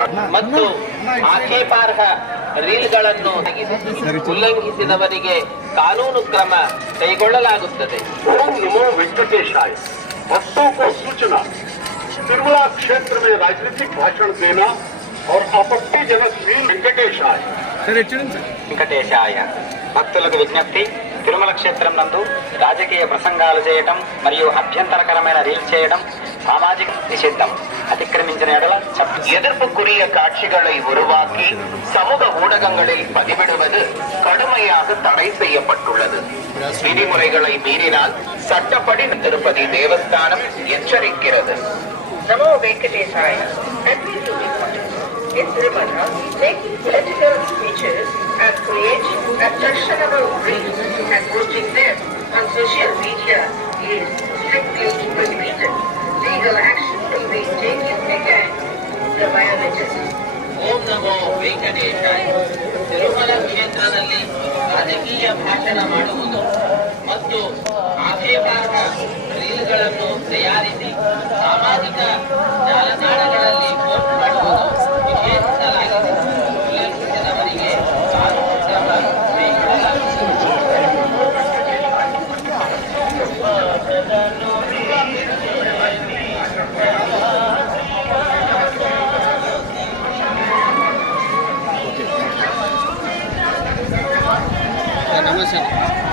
ಮತ್ತು ಆಕ್ಷೇಪಾರ್ಹ ರೀಲ್ಗಳನ್ನು ಉಲ್ಲಂಘಿಸಿದವರಿಗೆ ಕಾನೂನು ಕ್ರಮ ಕೈಗೊಳ್ಳಲಾಗುತ್ತದೆ. ओम नमो वेंकटेशाय। भक्तों को सूचना, तिरुमला क्षेत्र में राजनीतिक भाषण देना और आपत्तिजनक रील वेंकटेशाय। వెంకటేశాయ భక్తులకు విజ్ఞప్తి, తిరుమల క్షేత్రం నందు రాజకీయ ప్రసంగాలు చేయటం మరియు అభ్యంతరకరమైన రీల్ చేయడం సామాజిక నిషిద్ధం. அத்திக்கிரமிஞ்சன எடல எதிர்ப்புக்குரிய காட்சிகளை உருவாக்கி சமூக ஊடகங்களில் பதிவிடுவது கடுமையாக தடை செய்யப்பட்டுள்ளது. விதிமுறைகளை மீறினால் சட்டப்படி திருப்பதி தேவஸ்தானம் எச்சரிக்கிறது. நமோ வெங்கடேசாய. In Tirumala, making political speeches and create objectionable reels and posting them on social media is strictly prohibited. Legal action will be taken against the violators. ಓಂ ನಮೋ ವೆಂಕಟೇಶಾಯ. ತಿರುಮಲ ಕ್ಷೇತ್ರದಲ್ಲಿ ರಾಜಕೀಯ ಭಾಷಣ ಮಾಡುವುದು ಮತ್ತು ಆಕ್ಷೇಪಾರ್ಹ ರೀಲ್ಗಳನ್ನು ತಯಾರಿಸಿ ಸಾಮಾಜಿಕ ಜಾಲತಾಣಗಳಲ್ಲಿ ಪೋಸ್ಟ್ ಮಾಡುವುದು ನಿಷೇಧಿಸಲಾಗಿದೆ. ಉಲ್ಲಂಘಿಸಿದವರಿಗೆ ಕಾನೂನು ಕ್ರಮ ಕೈಗೊಳ್ಳಲಾಗುತ್ತದೆ. ನಮಸ್ಕಾರ.